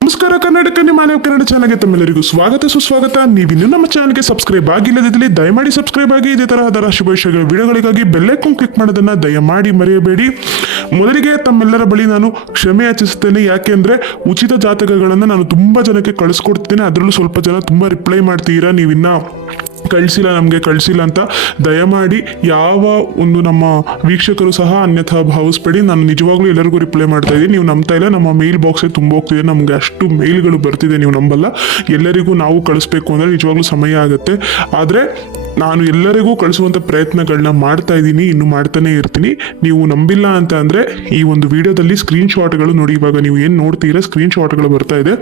ನಮಸ್ಕಾರ ಕರ್ನಾಟಕ, ನಿಮ್ಮ ಮಾನವ ಕನ್ನಡ ಚಾನಲ್ಗೆ ತಮ್ಮೆಲ್ಲರಿಗೂ ಸ್ವಾಗತ ಸುಸ್ವಾಗತ. ನೀವಿನ್ನೂ ನಮ್ಮ ಚಾನಲ್ಗೆ ಸಬ್ಸ್ಕ್ರೈಬ್ ಆಗಿಲ್ಲದಿದ್ದಲ್ಲಿ ದಯಮಾಡಿ ಸಬ್ಸ್ಕ್ರೈಬ್ ಆಗಿ. ಇದೇ ತರಹದ ರಾಶಿ ಭವಿಷ್ಯಗಳ ವಿಡಿಯೋಗಳಿಗಾಗಿ ಬೆಲ್ಲೈಕಾನ್ ಕ್ಲಿಕ್ ಮಾಡೋದನ್ನ ದಯಮಾಡಿ ಮರೆಯಬೇಡಿ. ಮೊದಲಿಗೆ ತಮ್ಮೆಲ್ಲರ ಬಳಿ ನಾನು ಕ್ಷಮೆ ಯಾಚಿಸುತ್ತೇನೆ. ಯಾಕೆಂದ್ರೆ ಉಚಿತ ಜಾತಕಗಳನ್ನು ನಾನು ತುಂಬಾ ಜನಕ್ಕೆ ಕಳಿಸ್ಕೊಡ್ತೇನೆ. ಅದರಲ್ಲೂ ಸ್ವಲ್ಪ ಜನ ತುಂಬಾ ರಿಪ್ಲೈ ಮಾಡ್ತೀರಾ, ನೀವಿನ್ನ ಕಳಿಸಿಲ್ಲ ಅಂತ. ದಯಮಾಡಿ ಯಾವ ಒಂದು ನಮ್ಮ ವೀಕ್ಷಕರು ಸಹ ಅನ್ಯಥಾ ಭಾವಿಸ್ಬೇಡಿ. ನಾನು ನಿಜವಾಗ್ಲೂ ಎಲ್ಲರಿಗೂ ರಿಪ್ಲೈ ಮಾಡ್ತಾ ಇದ್ದೀನಿ. ನೀವು ನಂಬ್ತಾ ಇಲ್ಲ, ನಮ್ಮ ಮೇಲ್ ಬಾಕ್ಸೇ ತುಂಬ ಹೋಗ್ತಿದೆ. ನಮಗೆ ಅಷ್ಟು ಮೇಲ್ಗಳು ಬರ್ತಿದೆ, ನೀವು ನಂಬಲ್ಲ. ಎಲ್ಲರಿಗೂ ನಾವು ಕಳಿಸ್ಬೇಕು ಅಂದರೆ ನಿಜವಾಗ್ಲೂ ಸಮಯ ಆಗುತ್ತೆ. ಆದರೆ ನಾನು ಎಲ್ಲರಿಗೂ ಕಳಿಸುವಂಥ ಪ್ರಯತ್ನಗಳನ್ನ ಮಾಡ್ತಾ ಇದ್ದೀನಿ, ಇನ್ನು ಮಾಡ್ತಾನೆ ಇರ್ತೀನಿ. ನೀವು ನಂಬಿಲ್ಲ ಅಂತ ಅಂದರೆ ಈ ಒಂದು ವಿಡಿಯೋದಲ್ಲಿ ಸ್ಕ್ರೀನ್ ಶಾಟ್ಗಳು ನೋಡಿ. ಇವಾಗ ನೀವು ಏನು ನೋಡ್ತೀರಾ, ಸ್ಕ್ರೀನ್ ಶಾಟ್ಗಳು ಬರ್ತಾ ಇದೆ.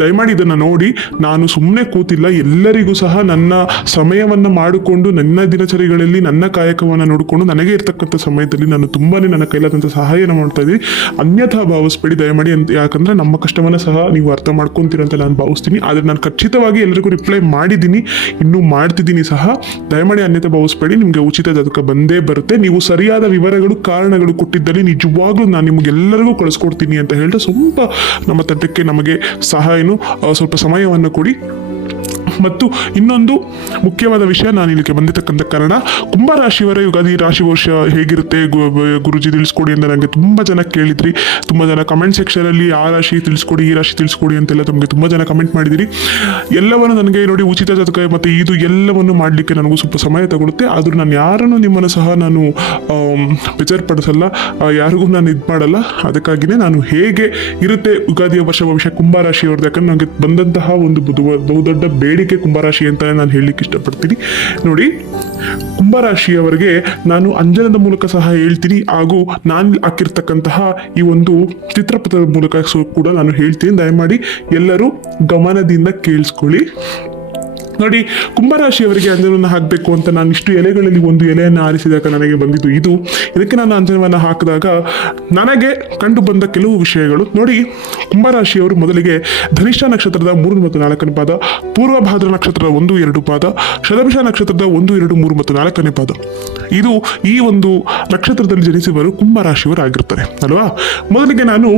ದಯಮಾಡಿ ಇದನ್ನು ನೋಡಿ. ನಾನು ಸುಮ್ಮನೆ ಕೂತಿಲ್ಲ, ಎಲ್ಲರಿಗೂ ಸಹ ನನ್ನ ಸಮಯವನ್ನು ಮಾಡಿಕೊಂಡು ನನ್ನ ದಿನಚರಿಗಳಲ್ಲಿ ನನ್ನ ಕಾಯಕವನ್ನು ನೋಡಿಕೊಂಡು ನನಗೆ ಇರ್ತಕ್ಕಂಥ ಸಮಯದಲ್ಲಿ ನಾನು ತುಂಬಾ ನನ್ನ ಕೈಲಾದಂಥ ಸಹಾಯನ ಮಾಡ್ತಾ ಇದ್ದೀನಿ. ಅನ್ಯಥಾ ಭಾವಿಸ್ಬೇಡಿ ದಯಮಾಡಿ ಅಂತ. ಯಾಕಂದರೆ ನಮ್ಮ ಕಷ್ಟವನ್ನು ಸಹ ನೀವು ಅರ್ಥ ಮಾಡ್ಕೊತೀರಂತ ನಾನು ಭಾವಿಸ್ತೀನಿ. ಆದರೆ ನಾನು ಖಚಿತವಾಗಿ ಎಲ್ಲರಿಗೂ ರಿಪ್ಲೈ ಮಾಡಿದ್ದೀನಿ, ಇನ್ನೂ ಮಾಡ್ತಿದ್ದೀನಿ ಸಹ. ದಯಮಾಡಿ ಅನ್ಯತೆ ಭಾವಿಸ್ಬೇಡಿ. ನಿಮಗೆ ಉಚಿತ ಜಾತಕ ಬಂದೇ ಬರುತ್ತೆ. ನೀವು ಸರಿಯಾದ ವಿವರಗಳು ಕಾರಣಗಳು ಕೊಟ್ಟಿದ್ದಲ್ಲಿ ನಿಜವಾಗ್ಲೂ ನಾನು ನಿಮಗೆಲ್ಲರಿಗೂ ಕಳಿಸ್ಕೊಡ್ತೀನಿ ಅಂತ ಹೇಳ್ತಾ ಸ್ವಲ್ಪ ನಮ್ಮ ತಂಡಕ್ಕೆ ನಮಗೆ ಸಹಾಯನು ಸ್ವಲ್ಪ ಸಮಯವನ್ನು ಕೊಡಿ. ಮತ್ತು ಇನ್ನೊಂದು ಮುಖ್ಯವಾದ ವಿಷಯ, ನಾನು ಇಲ್ಲಿಗೆ ಬಂದಿರತಕ್ಕಂಥ ಕಾರಣ, ಕುಂಭರಾಶಿಯವರ ಯುಗಾದಿ ರಾಶಿ ಭವಿಷ್ಯ ಹೇಗಿರುತ್ತೆ ಗುರುಜಿ ತಿಳಿಸ್ಕೊಡಿ ಅಂತ ನನಗೆ ತುಂಬ ಜನ ಕೇಳಿದ್ರಿ. ತುಂಬ ಜನ ಕಮೆಂಟ್ ಸೆಕ್ಷನಲ್ಲಿ ಆ ರಾಶಿ ತಿಳಿಸ್ಕೊಡಿ, ಈ ರಾಶಿ ತಿಳಿಸ್ಕೊಡಿ ಅಂತೆಲ್ಲ ತಮಗೆ ತುಂಬ ಜನ ಕಮೆಂಟ್ ಮಾಡಿದಿರಿ. ಎಲ್ಲವನ್ನು ನನಗೆ ನೋಡಿ ಉಚಿತ ಜಾತಕ ಮತ್ತು ಇದು ಎಲ್ಲವನ್ನು ಮಾಡಲಿಕ್ಕೆ ನನಗೂ ಸ್ವಲ್ಪ ಸಮಯ ತಗೊಳುತ್ತೆ. ಆದರೂ ನಾನು ಯಾರನ್ನು ನಿಮ್ಮನ್ನು ಸಹ ನಾನು ಬೇಜಾರುಪಡಿಸಲ್ಲ, ಯಾರಿಗೂ ನಾನು ಇದು ಮಾಡಲ್ಲ. ಅದಕ್ಕಾಗಿಯೇ ನಾನು ಹೇಗೆ ಇರುತ್ತೆ ಯುಗಾದಿಯ ವರ್ಷ ಭವಿಷ್ಯ ಕುಂಭರಾಶಿಯವ್ರದ್ದು, ಯಾಕಂದ್ರೆ ನನಗೆ ಬಂದಂತಹ ಒಂದು ಬಹುದೊಡ್ಡ ಬೇಡಿಕೆ ಕುಂಭರಾಶಿ ಅಂತ ನಾನು ಹೇಳಲಿಕ್ಕೆ ಇಷ್ಟಪಡ್ತೀನಿ. ನೋಡಿ, ಕುಂಭರಾಶಿಯವರಿಗೆ ನಾನು ಅಂಜನದ ಮೂಲಕ ಸಹ ಹೇಳ್ತೀನಿ, ಹಾಗೂ ನಾನು ಹಾಕಿರ್ತಕ್ಕಂತಹ ಈ ಒಂದು ಚಿತ್ರಪಥದ ಮೂಲಕ ಕೂಡ ನಾನು ಹೇಳ್ತೀನಿ. ದಯಮಾಡಿ ಎಲ್ಲರೂ ಗಮನದಿಂದ ಕೇಳಿಸ್ಕೊಳ್ಳಿ. ನೋಡಿ, ಕುಂಭರಾಶಿಯವರಿಗೆ ಅಂಜನವನ್ನು ಹಾಕಬೇಕು ಅಂತ ನಾನು ಇಷ್ಟು ಎಲೆಗಳಲ್ಲಿ ಒಂದು ಎಲೆಯನ್ನು ಆರಿಸಿದಾಗ ನನಗೆ ಬಂದಿದ್ದು ಇದು. ಇದಕ್ಕೆ ನಾನು ಅಂಜನವನ್ನು ಹಾಕಿದಾಗ ನನಗೆ ಕಂಡು ಬಂದ ಕೆಲವು ವಿಷಯಗಳು ನೋಡಿ. ಕುಂಭರಾಶಿಯವರು ಮೊದಲಿಗೆ ಧನಿಷ್ಠ ನಕ್ಷತ್ರದ 3 ಮತ್ತು 4ನೇ ಪಾದ, ಪೂರ್ವಭಾದ್ರ ನಕ್ಷತ್ರದ 1, 2 ಪಾದ, ಶತಭಿಷ ನಕ್ಷತ್ರದ 1, 2, 3 ಮತ್ತು 4ನೇ ಪಾದ, ಇದು ಈ ಒಂದು ನಕ್ಷತ್ರದಲ್ಲಿ ಜನಿಸಿವರು ಕುಂಭರಾಶಿಯವರು ಆಗಿರ್ತಾರೆ ಅಲ್ವಾ. ಮೊದಲಿಗೆ ನಾನು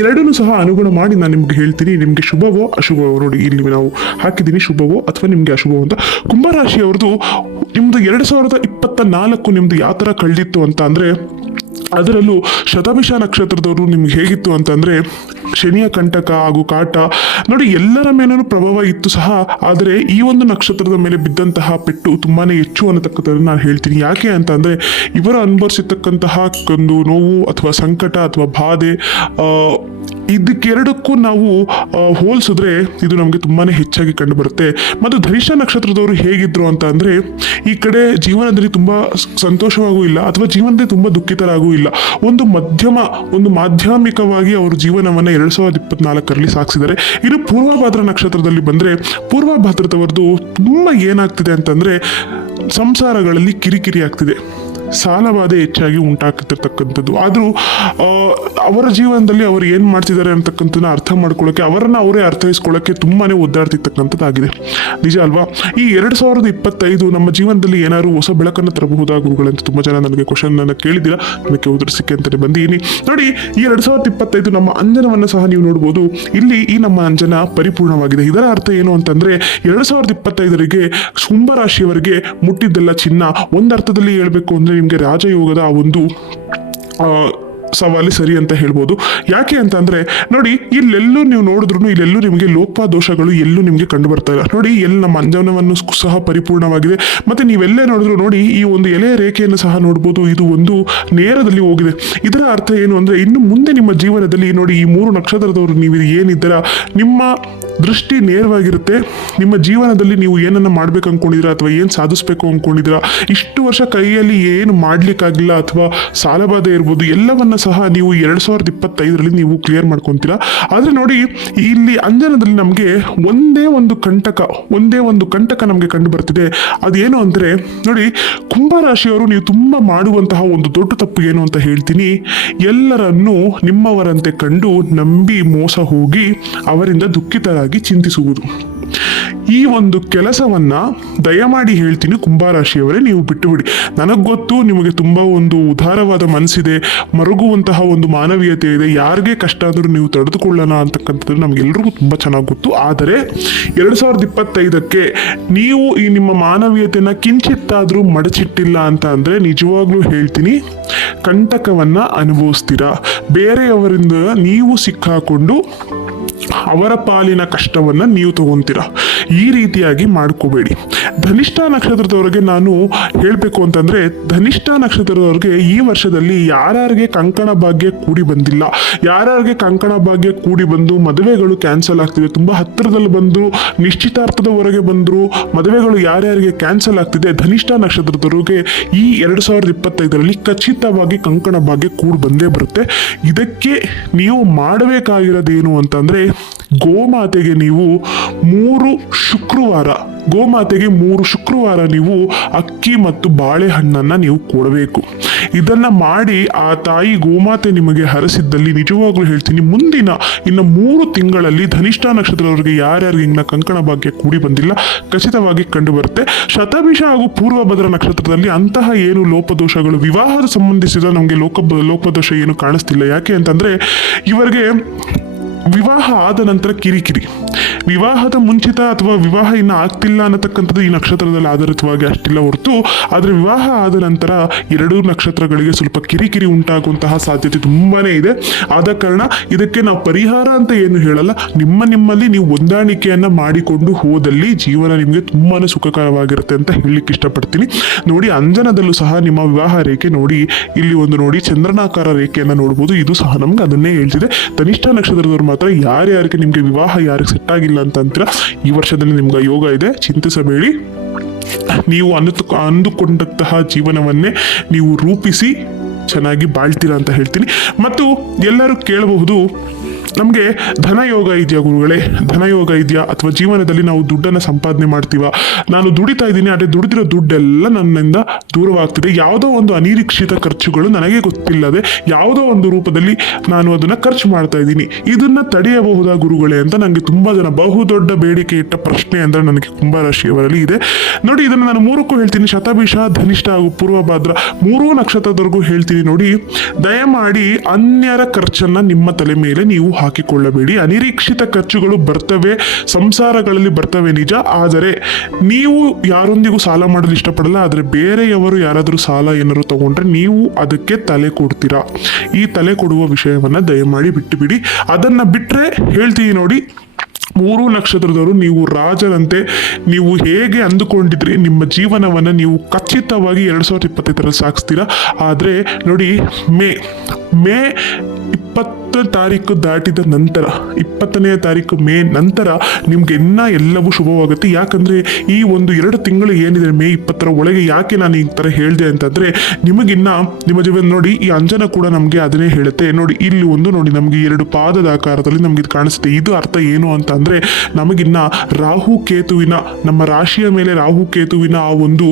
ಎರಡನ್ನೂ ಸಹ ಅನುಗುಣ ಮಾಡಿ ನಾನು ನಿಮ್ಗೆ ಹೇಳ್ತೀನಿ, ನಿಮಗೆ ಶುಭವೋ ಅಶುಭವೋ. ನೋಡಿ, ಇಲ್ಲಿ ನಾವು ಹಾಕಿದ್ದೀನಿ ಶುಭವೋ ಅಥವಾ ನಿಮಗೆ ಅಶುಭವೋ ಅಂತ. ಕುಂಭರಾಶಿಯವ್ರದ್ದು ನಿಮ್ದು 2024 ನಿಮ್ದು ಯಾವ ಥರ ಕಳೆದಿತ್ತು ಅಂತ ಅಂದರೆ, ಅದರಲ್ಲೂ ಶತಭಿಷ ನಕ್ಷತ್ರದವರು ನಿಮ್ಗೆ ಹೇಗಿತ್ತು ಅಂತಂದರೆ, ಶನಿಯ ಕಂಟಕ ಹಾಗೂ ಕಾಟ ನೋಡಿ ಎಲ್ಲರ ಮೇಲೂ ಪ್ರಭಾವ ಇತ್ತು ಸಹ. ಆದರೆ ಈ ಒಂದು ನಕ್ಷತ್ರದ ಮೇಲೆ ಬಿದ್ದಂತಹ ಪೆಟ್ಟು ತುಂಬಾ ಹೆಚ್ಚು ಅನ್ನತಕ್ಕಂಥದ್ದು ನಾನು ಹೇಳ್ತೀನಿ. ಯಾಕೆ ಅಂತ ಅಂದರೆ, ಇವರು ಅನುಭವಿಸಿರ್ತಕ್ಕಂತಹ ಒಂದು ನೋವು ಅಥವಾ ಸಂಕಟ ಅಥವಾ ಬಾಧೆ, ಇದಕ್ಕೆರಡಕ್ಕೂ ನಾವು ಹೋಲಿಸಿದ್ರೆ ಇದು ನಮಗೆ ತುಂಬಾ ಹೆಚ್ಚಾಗಿ ಕಂಡುಬರುತ್ತೆ. ಮತ್ತು ಧನಿಷ್ಠ ನಕ್ಷತ್ರದವರು ಹೇಗಿದ್ರು ಅಂತ ಅಂದರೆ, ಈ ಕಡೆ ಜೀವನದಲ್ಲಿ ತುಂಬ ಸಂತೋಷವಾಗೂ ಇಲ್ಲ ಅಥವಾ ಜೀವನದಲ್ಲಿ ತುಂಬ ದುಃಖಿತರಾಗೂ ಇಲ್ಲ. ಒಂದು ಮಾಧ್ಯಮಿಕವಾಗಿ ಅವರು ಜೀವನವನ್ನು 2024ರಲ್ಲಿ ಸಾಗಿಸಿದ್ದಾರೆ. ಇದು ಪೂರ್ವಭಾದ್ರ ನಕ್ಷತ್ರದಲ್ಲಿ ಬಂದರೆ, ಪೂರ್ವಭಾದ್ರದವರದು ತುಂಬ ಏನಾಗ್ತಿದೆ ಅಂತಂದರೆ, ಸಂಸಾರಗಳಲ್ಲಿ ಕಿರಿಕಿರಿ ಆಗ್ತಿದೆ, ಸಾಲಬಾಧೆ ಹೆಚ್ಚಾಗಿ ಉಂಟಾಗ್ತಿರ್ತಕ್ಕಂಥದ್ದು. ಆದರೂ ಅವರ ಜೀವನದಲ್ಲಿ ಅವರು ಏನು ಮಾಡ್ತಿದ್ದಾರೆ ಅಂತಕ್ಕಂಥದ್ದನ್ನ ಅರ್ಥ ಮಾಡ್ಕೊಳ್ಳೋಕ್ಕೆ, ಅವರನ್ನು ಅವರೇ ಅರ್ಥೈಸ್ಕೊಳ್ಳೋಕ್ಕೆ ತುಂಬಾ ಒದ್ದಾಡ್ತಿರ್ತಕ್ಕಂಥದ್ದಾಗಿದೆ. ನಿಜ ಅಲ್ವಾ? ಈ 2025 ನಮ್ಮ ಜೀವನದಲ್ಲಿ ಏನಾದ್ರು ಹೊಸ ಬೆಳಕನ್ನು ತರಬಹುದಾ ಗುರುಗಳಂತ ತುಂಬ ಜನ ನನಗೆ ಕ್ವಶನ್ ಕೇಳಿದ್ದೀರಾ. ಅದಕ್ಕೆ ಉತ್ತರಿಸಿಕೆ ಅಂತಲೇ ಬಂದಿದ್ದೀನಿ. ನೋಡಿ, ಈ 2025 ನಮ್ಮ ಅಂಜನವನ್ನು ಸಹ ನೀವು ನೋಡ್ಬೋದು. ಇಲ್ಲಿ ಈ ನಮ್ಮ ಅಂಜನ ಪರಿಪೂರ್ಣವಾಗಿದೆ. ಇದರ ಅರ್ಥ ಏನು ಅಂತಂದರೆ, 2025ರಿಗೆ ಕುಂಭರಾಶಿಯವರಿಗೆ ಮುಟ್ಟಿದ್ದೆಲ್ಲ ಚಿನ್ನ. ಒಂದರ್ಥದಲ್ಲಿ ಹೇಳಬೇಕು ಅಂದರೆ, ನಿಮಗೆ ರಾಜಯೋಗದ ಆ ಒಂದು ಸವಾಲು ಸರಿ ಅಂತ ಹೇಳ್ಬೋದು. ಯಾಕೆ ಅಂತ ಅಂದರೆ, ನೋಡಿ, ಇಲ್ಲೆಲ್ಲೂ ನೀವು ನೋಡಿದ್ರು ಇಲ್ಲೆಲ್ಲೂ ನಿಮಗೆ ಲೋಪದೋಷಗಳು ಎಲ್ಲೂ ನಿಮಗೆ ಕಂಡು ಬರ್ತಾ ಇಲ್ಲ. ನೋಡಿ, ಎಲ್ಲಿ ನಮ್ಮ ಅಂಜನವನ್ನು ಸಹ ಪರಿಪೂರ್ಣವಾಗಿದೆ. ಮತ್ತು ನೀವೆಲ್ಲೇ ನೋಡಿದ್ರು ನೋಡಿ, ಈ ಒಂದು ಎಲೆಯ ರೇಖೆಯನ್ನು ಸಹ ನೋಡ್ಬೋದು, ಇದು ಒಂದು ನೇರದಲ್ಲಿ ಹೋಗಿದೆ. ಇದರ ಅರ್ಥ ಏನು ಅಂದರೆ, ಇನ್ನು ಮುಂದೆ ನಿಮ್ಮ ಜೀವನದಲ್ಲಿ ನೋಡಿ, ಈ 3 ನಕ್ಷತ್ರದವರು ನೀವು ಏನಿದ್ದೀರಾ, ನಿಮ್ಮ ದೃಷ್ಟಿ ನೇರವಾಗಿರುತ್ತೆ. ನಿಮ್ಮ ಜೀವನದಲ್ಲಿ ನೀವು ಏನನ್ನು ಮಾಡ್ಬೇಕು ಅಂದ್ಕೊಂಡಿದ್ದೀರಾ ಅಥವಾ ಏನು ಸಾಧಿಸ್ಬೇಕು ಅಂದ್ಕೊಂಡಿದ್ದೀರಾ, ಇಷ್ಟು ವರ್ಷ ಕೈಯಲ್ಲಿ ಏನು ಮಾಡ್ಲಿಕ್ಕಾಗಿಲ್ಲ ಅಥವಾ ಸಾಲಬಾಧೆ ಇರ್ಬೋದು, ಎಲ್ಲವನ್ನ ಸಹ ನೀವು 2025ರಲ್ಲಿ ನೀವು ಕ್ಲಿಯರ್ ಮಾಡ್ಕೊತೀರಾ. ಆದರೆ ನೋಡಿ, ಇಲ್ಲಿ ಅಂಜನದಲ್ಲಿ ನಮಗೆ ಒಂದೇ ಒಂದು ಕಂಟಕ ನಮಗೆ ಕಂಡು ಬರ್ತಿದೆ. ಅದೇನು ಅಂದರೆ, ನೋಡಿ, ಕುಂಭರಾಶಿಯವರು ನೀವು ತುಂಬ ಮಾಡುವಂತಹ ಒಂದು ದೊಡ್ಡ ತಪ್ಪು ಏನು ಅಂತ ಹೇಳ್ತೀನಿ. ಎಲ್ಲರನ್ನೂ ನಿಮ್ಮವರಂತೆ ಕಂಡು ನಂಬಿ ಮೋಸ ಹೋಗಿ ಅವರಿಂದ ದುಃಖಿತರಾಗಿ ಚಿಂತಿಸುವುದು. ಈ ಒಂದು ಕೆಲಸವನ್ನ ದಯಮಾಡಿ ಹೇಳ್ತೀನಿ ಕುಂಭರಾಶಿಯವರೇ, ನೀವು ಬಿಟ್ಟುಬಿಡಿ. ನನಗೆ ಗೊತ್ತು ನಿಮಗೆ ತುಂಬಾ ಒಂದು ಉದಾರವಾದ ಮನಸ್ಸಿದೆ, ಮರುಗುವಂತಹ ಒಂದು ಮಾನವೀಯತೆ ಇದೆ, ಯಾರಿಗೆ ಕಷ್ಟ ಆದರೂ ನೀವು ತಡೆದುಕೊಳ್ಳೋಣ ಅಂತಕ್ಕಂಥದ್ದು ನಮಗೆಲ್ಲರಿಗೂ ತುಂಬ ಚೆನ್ನಾಗಿ ಗೊತ್ತು. ಆದರೆ 2025ಕ್ಕೆ ನೀವು ಈ ನಿಮ್ಮ ಮಾನವೀಯತೆನ ಕಿಂಚಿತ್ತಾದರೂ ಮಡಚಿಟ್ಟಿಲ್ಲ ಅಂತ ಅಂದರೆ ನಿಜವಾಗ್ಲೂ ಹೇಳ್ತೀನಿ, ಕಂಟಕವನ್ನ ಅನುಭವಿಸ್ತೀರಾ. ಬೇರೆಯವರಿಂದ ನೀವು ಸಿಕ್ಕಾಕೊಂಡು ಅವರ ಪಾಲಿನ ಕಷ್ಟವನ್ನ ನೀವು ತಗೊಂತೀರಾ. ಈ ರೀತಿಯಾಗಿ ಮಾಡ್ಕೋಬೇಡಿ. ಧನಿಷ್ಠ ನಕ್ಷತ್ರದವರಿಗೆ ನಾನು ಹೇಳಬೇಕು ಅಂತಂದ್ರೆ, ಧನಿಷ್ಠ ನಕ್ಷತ್ರದವರಿಗೆ ಈ ವರ್ಷದಲ್ಲಿ ಯಾರ್ಯಾರಿಗೆ ಕಂಕಣ ಭಾಗ್ಯ ಕೂಡಿ ಬಂದಿಲ್ಲ, ಯಾರ್ಯಾರಿಗೆ ಕಂಕಣ ಭಾಗ್ಯ ಕೂಡಿ ಬಂದು ಮದುವೆಗಳು ಕ್ಯಾನ್ಸಲ್ ಆಗ್ತಿದೆ, ತುಂಬಾ ಹತ್ತಿರದಲ್ಲಿ ಬಂದು ನಿಶ್ಚಿತಾರ್ಥದವರೆಗೆ ಬಂದ್ರು ಮದುವೆಗಳು ಯಾರ್ಯಾರಿಗೆ ಕ್ಯಾನ್ಸಲ್ ಆಗ್ತಿದೆ, ಧನಿಷ್ಠ ನಕ್ಷತ್ರದವರಿಗೆ ಈ 2025ರಲ್ಲಿ ಖಚಿತವಾಗಿ ಕಂಕಣ ಭಾಗ್ಯ ಕೂಡಿ ಬಂದೇ ಬರುತ್ತೆ. ಇದಕ್ಕೆ ನೀವು ಮಾಡಬೇಕಾಗಿರೋದೇನು ಅಂತಂದ್ರೆ, ಗೋಮಾತೆಗೆ ನೀವು 3 ಶುಕ್ರವಾರ ನೀವು ಅಕ್ಕಿ ಮತ್ತು ಬಾಳೆಹಣ್ಣನ್ನ ನೀವು ಕೊಡಬೇಕು. ಇದನ್ನ ಮಾಡಿ ಆ ತಾಯಿ ಗೋಮಾತೆ ನಿಮಗೆ ಹರಸಿದ್ದಲ್ಲಿ ನಿಜವಾಗ್ಲೂ ಹೇಳ್ತೀನಿ, ಮುಂದಿನ ಇನ್ನು 3 ತಿಂಗಳಲ್ಲಿ ಧನಿಷ್ಠ ನಕ್ಷತ್ರದವರಿಗೆ ಯಾರ್ಯಾರಿಗೆ ಇನ್ನ ಕಂಕಣ ಭಾಗ್ಯ ಕೂಡಿ ಬಂದಿಲ್ಲ ಖಚಿತವಾಗಿ ಕಂಡು ಬರುತ್ತೆ. ಶತಭಿಷ ಹಾಗೂ ಪೂರ್ವಭದ್ರ ನಕ್ಷತ್ರದಲ್ಲಿ ಅಂತಹ ಏನು ಲೋಪದೋಷಗಳು, ವಿವಾಹದ ಸಂಬಂಧಿಸಿದ ನಮಗೆ ಲೋಪದೋಷ ಏನು ಕಾಣಿಸ್ತಿಲ್ಲ. ಯಾಕೆ ಅಂತಂದ್ರೆ ಇವರಿಗೆ ವಿವಾಹ ಆದ ನಂತರ ಕಿರಿಕಿರಿ, ವಿವಾಹದ ಮುಂಚಿತ ಅಥವಾ ವಿವಾಹ ಇನ್ನು ಆಗ್ತಿಲ್ಲ ಅನ್ನತಕ್ಕಂಥದ್ದು ಈ ನಕ್ಷತ್ರದಲ್ಲಿ ಆಧಾರಿತವಾಗಿ ಅಷ್ಟಿಲ್ಲ ಹೊರತು, ಆದರೆ ವಿವಾಹ ಆದ ನಂತರ 2 ನಕ್ಷತ್ರಗಳಿಗೆ ಸ್ವಲ್ಪ ಕಿರಿಕಿರಿ ಉಂಟಾಗುವಂತಹ ಸಾಧ್ಯತೆ ತುಂಬಾನೇ ಇದೆ. ಆದ ಕಾರಣ ಇದಕ್ಕೆ ನಾವು ಪರಿಹಾರ ಅಂತ ಏನು ಹೇಳಲ್ಲ, ನಿಮ್ಮಲ್ಲಿ ನೀವು ಹೊಂದಾಣಿಕೆಯನ್ನ ಮಾಡಿಕೊಂಡು ಹೋದಲ್ಲಿ ಜೀವನ ನಿಮಗೆ ತುಂಬಾನೇ ಸುಖಕರವಾಗಿರುತ್ತೆ ಅಂತ ಹೇಳಲಿಕ್ಕೆ ಇಷ್ಟಪಡ್ತೀನಿ. ನೋಡಿ, ಅಂಜನದಲ್ಲೂ ಸಹ ನಿಮ್ಮ ವಿವಾಹ ರೇಖೆ ನೋಡಿ, ಇಲ್ಲಿ ಒಂದು ನೋಡಿ ಚಂದ್ರನಾಕಾರ ರೇಖೆಯನ್ನ ನೋಡ್ಬೋದು, ಇದು ಸಹ ನಮ್ಗೆ ಅದನ್ನೇ ಹೇಳ್ತಿದೆ. ಧನಿಷ್ಠ ನಕ್ಷತ್ರದವರು ಮಾತ್ರ ಯಾರ್ಯಾರಿಗೆ ನಿಮ್ಗೆ ವಿವಾಹ ಯಾರಿಗೆ ಸೆಟ್ ಆಗಿಲ್ಲ ಅಂತ ಅಂತೀರಾ, ಈ ವರ್ಷದಲ್ಲಿ ನಿಮ್ಗೆ ಯೋಗ ಇದೆ, ಚಿಂತಿಸಬೇಡಿ. ನೀವು ಅಂದುಕೊಂಡಂತಹ ಜೀವನವನ್ನೇ ನೀವು ರೂಪಿಸಿ ಚೆನ್ನಾಗಿ ಬಾಳ್ತೀರಾ ಅಂತ ಹೇಳ್ತೀನಿ. ಮತ್ತು ಎಲ್ಲರೂ ಕೇಳಬಹುದು, ನಮಗೆ ಧನಯೋಗ ಇದೆಯಾ ಗುರುಗಳೇ, ಧನಯೋಗ ಇದೆಯಾ, ಅಥವಾ ಜೀವನದಲ್ಲಿ ನಾವು ದುಡ್ಡನ್ನು ಸಂಪಾದನೆ ಮಾಡ್ತೀವ, ನಾನು ದುಡಿತಾ ಇದ್ದೀನಿ, ಅದೇ ದುಡಿದಿರೋ ದುಡ್ಡೆಲ್ಲ ನನ್ನಿಂದ ದೂರವಾಗ್ತಿದೆ, ಯಾವುದೋ ಒಂದು ಅನಿರೀಕ್ಷಿತ ಖರ್ಚುಗಳು ನನಗೆ ಗೊತ್ತಿಲ್ಲದೆ ಯಾವುದೋ ಒಂದು ರೂಪದಲ್ಲಿ ನಾನು ಅದನ್ನ ಖರ್ಚು ಮಾಡ್ತಾ ಇದ್ದೀನಿ, ಇದನ್ನ ತಡೆಯಬಹುದಾ ಗುರುಗಳೇ ಅಂತ ನನಗೆ ತುಂಬಾ ಜನ ಬಹುದೊಡ್ಡ ಬೇಡಿಕೆ ಇಟ್ಟ ಪ್ರಶ್ನೆ ಅಂದ್ರೆ ನನಗೆ ಕುಂಭರಾಶಿಯವರಲ್ಲಿ ಇದೆ. ನೋಡಿ, ಇದನ್ನು ನಾನು 3ಕ್ಕೂ ಹೇಳ್ತೀನಿ, ಶತಭಿಷ, ಧನಿಷ್ಠ ಹಾಗೂ ಪೂರ್ವಭಾದ್ರ 3 ನಕ್ಷತ್ರದವರೆಗೂ ಹೇಳ್ತೀನಿ. ನೋಡಿ, ದಯಮಾಡಿ ಅನ್ಯರ ಖರ್ಚನ್ನ ನಿಮ್ಮ ತಲೆ ಮೇಲೆ ನೀವು ಹಾಕಿಕೊಳ್ಳಬೇಡಿ. ಅನಿರೀಕ್ಷಿತ ಖರ್ಚುಗಳು ಬರ್ತವೆ, ಸಂಸಾರಗಳಲ್ಲಿ ಬರ್ತವೆ ನಿಜ, ಆದರೆ ನೀವು ಯಾರೊಂದಿಗೂ ಸಾಲ ಮಾಡಲು ಇಷ್ಟಪಡಲ್ಲ, ಆದರೆ ಬೇರೆಯವರು ಯಾರಾದರೂ ಸಾಲ ಏನಾದ್ರು ತಗೊಂಡ್ರೆ ನೀವು ಅದಕ್ಕೆ ತಲೆ ಕೊಡ್ತೀರಾ. ಈ ತಲೆ ಕೊಡುವ ವಿಷಯವನ್ನ ದಯಮಾಡಿ ಬಿಟ್ಟುಬಿಡಿ. ಅದನ್ನ ಬಿಟ್ರೆ ಹೇಳ್ತೀನಿ ನೋಡಿ, 3 ನಕ್ಷತ್ರದವರು ನೀವು ರಾಜರಂತೆ ನೀವು ಹೇಗೆ ಅಂದುಕೊಂಡಿದ್ರಿ ನಿಮ್ಮ ಜೀವನವನ್ನು ನೀವು ಖಚಿತವಾಗಿ 2025ರಲ್ಲಿ ಸಾಗಿಸ್ತೀರಾ. ಆದರೆ ನೋಡಿ, ಮೇ 20 ತಾರೀಕು ದಾಟಿದ ನಂತರ, 20ನೇ ತಾರೀಕು ಮೇ ನಂತರ ನಿಮ್ಗೆ ಎಲ್ಲವೂ ಶುಭವಾಗುತ್ತೆ. ಯಾಕಂದ್ರೆ ಈ ಒಂದು 2 ತಿಂಗಳು ಏನಿದೆ ಮೇ 20ರ ಒಳಗೆ, ಯಾಕೆ ನಾನು ಈ ತರ ಹೇಳಿದೆ ಅಂತಂದ್ರೆ, ನಿಮಗಿನ್ನ ನಿಮ್ಮ ಜೀವನ ನೋಡಿ, ಈ ಅಂಜನ ಕೂಡ ನಮ್ಗೆ ಅದನ್ನೇ ಹೇಳುತ್ತೆ. ನೋಡಿ, ಇಲ್ಲಿ ಒಂದು ನೋಡಿ, ನಮ್ಗೆ 2 ಪಾದದ ಆಕಾರದಲ್ಲಿ ನಮ್ಗೆ ಇದು ಕಾಣಿಸುತ್ತೆ. ಇದು ಅರ್ಥ ಏನು ಅಂತ ಅಂದ್ರೆ, ನಮಗಿನ್ನ ರಾಹು ಕೇತುವಿನ, ನಮ್ಮ ರಾಶಿಯ ಮೇಲೆ ರಾಹು ಕೇತುವಿನ ಆ ಒಂದು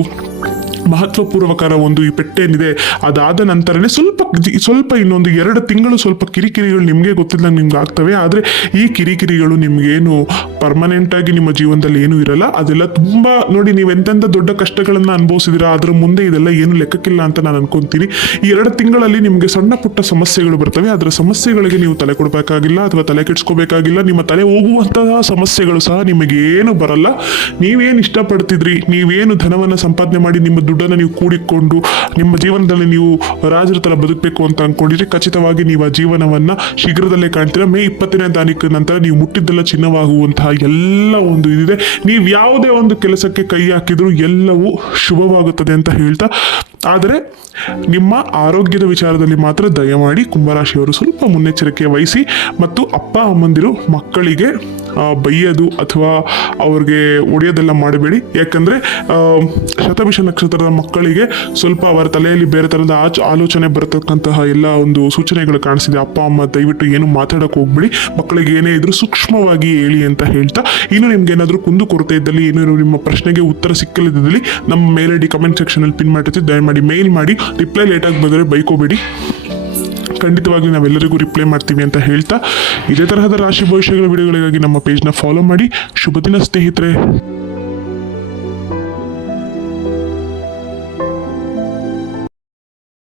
ಮಹತ್ವಪೂರ್ವಕರ ಒಂದು ಈ ಪೆಟ್ಟೇನಿದೆ, ಅದಾದ ನಂತರನೇ ಸ್ವಲ್ಪ ಇನ್ನೊಂದು 2 ತಿಂಗಳು ಸ್ವಲ್ಪ ಕಿರಿಕಿರಿಗಳು ನಿಮಗೆ ಗೊತ್ತಿಲ್ಲ ನಿಮ್ಗೆ ಆಗ್ತವೆ. ಆದರೆ ಈ ಕಿರಿಕಿರಿಗಳು ನಿಮ್ಗೇನು ಪರ್ಮನೆಂಟ್ ಆಗಿ ನಿಮ್ಮ ಜೀವನದಲ್ಲಿ ಏನು ಇರಲ್ಲ. ಅದೆಲ್ಲ ತುಂಬಾ ನೋಡಿ, ನೀವು ಎಂತೆಂಥ ದೊಡ್ಡ ಕಷ್ಟಗಳನ್ನ ಅನುಭವಿಸಿದಿರಾ, ಅದ್ರ ಮುಂದೆ ಇದೆಲ್ಲ ಏನು ಲೆಕ್ಕಕ್ಕಿಲ್ಲ ಅಂತ ನಾನು ಅನ್ಕೊಂತೀನಿ. ಈ 2 ತಿಂಗಳಲ್ಲಿ ನಿಮಗೆ ಸಣ್ಣ ಪುಟ್ಟ ಸಮಸ್ಯೆಗಳು ಬರ್ತವೆ. ಅದರ ಸಮಸ್ಯೆಗಳಿಗೆ ನೀವು ತಲೆ ಕೊಡಬೇಕಾಗಿಲ್ಲ ಅಥವಾ ತಲೆ ಕೆಡಿಸ್ಕೋಬೇಕಾಗಿಲ್ಲ. ನಿಮ್ಮ ತಲೆ ಹೋಗುವಂತಹ ಸಮಸ್ಯೆಗಳು ಸಹ ನಿಮಗೇನು ಬರಲ್ಲ. ನೀವೇನು ಇಷ್ಟಪಡ್ತಿದ್ರಿ, ನೀವೇನು ಧನವನ್ನು ಸಂಪಾದನೆ ಮಾಡಿ ನಿಮ್ಮ ದುಡ್ಡನ್ನು ನೀವು ಕೂಡಿಕೊಂಡು ನಿಮ್ಮ ಜೀವನದಲ್ಲಿ ನೀವು ರಾಜರ ತರ ಬದುಕಬೇಕು ಅಂತ ಅನ್ಕೊಂಡಿದ್ರೆ ಖಚಿತವಾಗಿ ನೀವು ಆ ಜೀವನವನ್ನ ಶೀಘ್ರದಲ್ಲೇ ಕಾಣ್ತೀರಾ. ಮೇ 20ನೇ ತಾರೀಕು ನಂತರ ನೀವು ಮುಟ್ಟಿದ್ದೆಲ್ಲ ಚಿನ್ನವಾಗುವಂತಹ ಎಲ್ಲ ಒಂದು ಇದಿದೆ. ನೀವು ಯಾವುದೇ ಒಂದು ಕೆಲಸಕ್ಕೆ ಕೈ ಹಾಕಿದ್ರು ಎಲ್ಲವೂ ಶುಭವಾಗುತ್ತದೆ ಅಂತ ಹೇಳ್ತಾ, ಆದರೆ ನಿಮ್ಮ ಆರೋಗ್ಯದ ವಿಚಾರದಲ್ಲಿ ಮಾತ್ರ ದಯಮಾಡಿ ಕುಂಭರಾಶಿಯವರು ಸ್ವಲ್ಪ ಮುನ್ನೆಚ್ಚರಿಕೆ ವಹಿಸಿ. ಮತ್ತು ಅಪ್ಪ ಅಮ್ಮಂದಿರು ಮಕ್ಕಳಿಗೆ ಬೈಯೋದು ಅಥವಾ ಅವ್ರಿಗೆ ಒಡೆಯೋದೆಲ್ಲ ಮಾಡಬೇಡಿ. ಯಾಕಂದ್ರೆ ಶತಭಿಷ ನಕ್ಷತ್ರದ ಮಕ್ಕಳಿಗೆ ಸ್ವಲ್ಪ ಅವರ ತಲೆಯಲ್ಲಿ ಬೇರೆ ತರದ ಆಲೋಚನೆ ಬರತಕ್ಕಂತಹ ಎಲ್ಲ ಒಂದು ಸೂಚನೆಗಳು ಕಾಣಿಸಿದೆ. ಅಪ್ಪ ಅಮ್ಮ ದಯವಿಟ್ಟು ಏನು ಮಾತಾಡಕ್ ಹೋಗ್ಬೇಡಿ, ಮಕ್ಕಳಿಗೆ ಏನೇ ಇದ್ರು ಸೂಕ್ಷ್ಮವಾಗಿ ಹೇಳಿ ಅಂತ ಹೇಳ್ತಾ, ಇನ್ನು ನಿಮ್ಗೆ ಏನಾದರೂ ಕುಂದು ಕೊರತೆ ಇದ್ದಲ್ಲಿ, ಏನು ನಿಮ್ಮ ಪ್ರಶ್ನೆಗೆ ಉತ್ತರ ಸಿಕ್ಕಲಿದ್ದಲ್ಲಿ ನಮ್ಮ ಮೇಲ್ ID ಕಮೆಂಟ್ ಸೆಕ್ಷನ್ ಅಲ್ಲಿ ಪಿನ್ ಮಾಡಿರ್ತೀವಿ. ದಯಮಾಡಿ ಮೇಲ್ ಮಾಡಿ, ರಿಪ್ಲೈ ಲೇಟಾಗಿ ಬಂದರೆ ಬೈಕೋಬೇಡಿ. ಖಂಡಿತವಾಗಿ ನಾವೆಲ್ಲರಿಗೂ ರಿಪ್ಲೈ ಮಾಡ್ತೀವಿ ಅಂತ ಹೇಳ್ತಾ, ಇದೇ ತರಹದ ರಾಶಿ ಭವಿಷ್ಯಗಳ ವಿಡಿಯೋಗಳಿಗಾಗಿ ನಮ್ಮ ಪೇಜ್ನ ಫಾಲೋ ಮಾಡಿ. ಶುಭ ದಿನ ಸ್ನೇಹಿತರೆ.